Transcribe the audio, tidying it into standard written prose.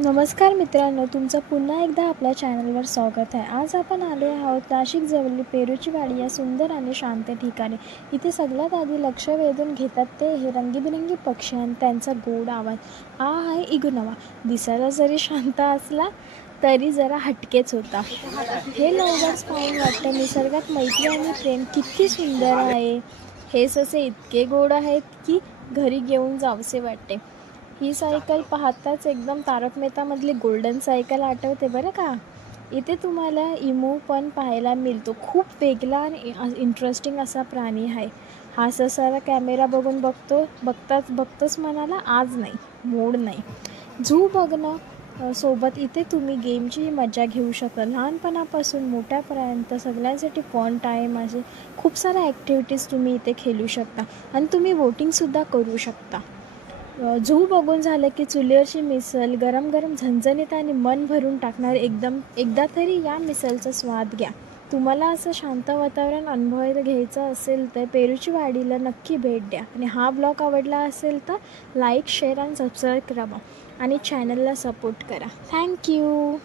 नमस्कार मित्रांनो, तुमचं पुन्हा एकदा आपल्या चॅनलवर स्वागत आहे. आज आपण आलो आहोत नाशिकजवळील पेरूची वाडी या सुंदर आणि शांत ठिकाणी. इथे सगळ्यात आधी लक्ष वेधून घेतात ते हे रंगीबिरंगी पक्षी आणि त्यांचा गोड आवाज. हा आहे इग्नवा. दिसायला जरी शांत असला तरी जरा हटकेच होता. हे लवबर्ड्स पाहून वाटतं निसर्गात मैत्री आणि प्रेम किती सुंदर आहे. हे ससे इतके गोड आहेत की घरी घेऊन जावसे वाटते. ही सायकल पाहताच एकदम तारक मेहतामधली गोल्डन सायकल आठवते बरं का. इथे तुम्हाला इमू पण पाहायला मिळतो. खूप वेगळा आणि इंटरेस्टिंग असा प्राणी आहे हा. ससारा कॅमेरा बघून बघतोच म्हणाला आज नाही, मूड नाही. झू बघणं सोबत इथे तुम्ही गेमची मजा घेऊ शकाल. लहानपणापासून मोठ्यापर्यंत सगळ्यांसाठी फन टाईम असे खूप साऱ्या ॲक्टिव्हिटीज तुम्ही इथे खेळू शकता आणि तुम्ही वोटिंगसुद्धा करू शकता. झू बघून झालं की चुलीवरची मिसळ गरम गरम झणझणीत आणि मन भरून टाकणार. एकदा तरी या मिसळचा स्वाद घ्या. तुम्हाला असं शांत वातावरण अनुभवायला घ्यायचं असेल तर पेरूची वाडीला नक्की भेट द्या. आणि हा ब्लॉग आवडला असेल तर लाईक, शेअर आणि सबस्क्राईब करा आणि चॅनलला सपोर्ट करा. थँक्यू.